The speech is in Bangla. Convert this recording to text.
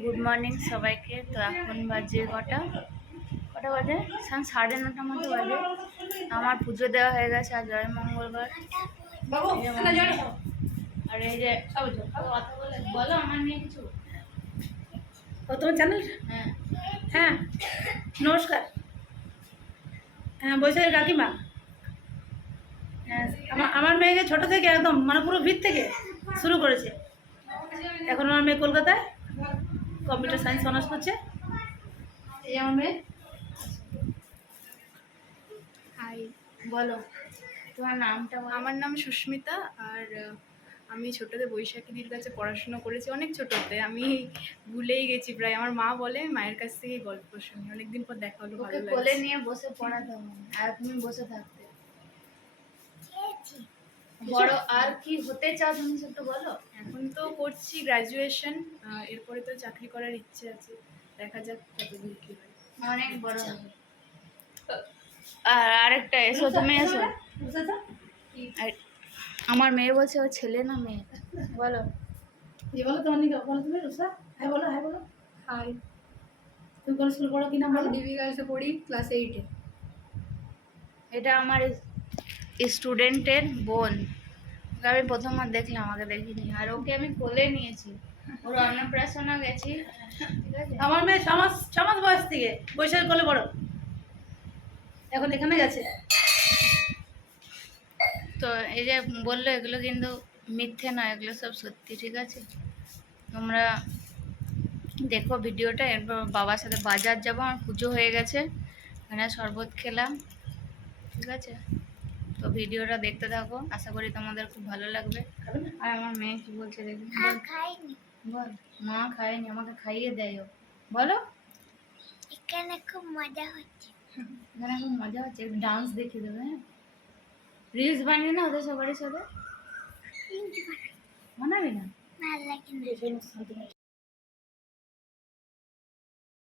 গুড মর্নিং সবাইকে। তো এখন বাজে কটা কটা বাজে? 9:30 মতো বাজে। আমার পুজো দেওয়া হয়ে গেছে, আর জয় মঙ্গলবার। আর এই যে কথা বলো আমার নিয়ে কিছু। ও তোমার চ্যানেল? হ্যাঁ হ্যাঁ, নমস্কার। হ্যাঁ, বৈশাখী কাকিমা। হ্যাঁ, আমার মেয়েকে ছোট থেকে একদম মানে পুরো ভিত থেকে শুরু করেছে। এখন আমার মেয়ে কলকাতায় কম্পিউটার সায়েন্স অনার্স করছে। এই আমার মেয়ে। হাই, বলো তোমার নামটা বলো। আমার নাম সুস্মিতা। আর আমি ছোটতে বৈশাখীদির কাছে পড়াশোনা করেছি, অনেক ছোটতে। আমি ভুলেই গেছি প্রায়। আমার মা বলে মায়ের কাছ থেকে গল্প শুনি। অনেকদিন পর দেখা হলো, ওকে ভালো কোলে লাগছে। নিয়ে বসে পড়াতে হবে, আর তুমি বসে থাকতে। বড় আর কি হতে চাও তুমি একটু বলো। এখন তো করছি গ্র্যাজুয়েশন, এরপরে তো চাকরি করার ইচ্ছে আছে। দেখা যাক কতদূর কি হয়। অনেক বড় হবে। আর আরেকটা এসো, তুমি এসো। আর আমার মেয়ে বলছে ও ছেলে না মেয়ে, বলো। এই বলো তোমার নিকে বলো, তুমি রুষা। হ্যাঁ বলো, হ্যাঁ বলো। হাই, তুমি কোন স্কুল পড়ো, কি নাম বলো? ডিবি গার্লসে পড়ি, ক্লাস 8-এ। এটা আমার স্টুডেন্টের বোন। ওকে আমি প্রথমবার দেখলাম, আগে দেখিনি। আর ওকে আমি কোলে নিয়েছি, ওর অন্নপ্রাশনা গেছি, ঠিক আছে। আমার মেয়ে 6 মাস বয়স থেকে বৈশাখী কোলে বড়, এখন এখানে গেছে। তো এই যে বললো, এগুলো কিন্তু মিথ্যে নয়, এগুলো সব সত্যি, ঠিক আছে। তোমরা দেখো ভিডিওটা। এরপর বাবার সাথে বাজার যাবো, আমার পুজো হয়ে গেছে, এখানে শরবত খেলাম, ঠিক আছে। তো ভিডিওটা দেখতে থাকো, আশা করি তোমাদের খুব ভালো লাগবে। আর আমার মেয়ে কি বলছে দেখি, বল। মা খায়নি, আমাকে খাইয়ে দেয় ও। বলো। এখানে খুব মজা হচ্ছে। এখানে খুব মজা হচ্ছে, একটু ডান্স দেখিয়ে দেবে। হ্যাঁ, রিলস বানিয়ে না ওদের সবারই সাথে, বানাবি না? ভালো লাগে না।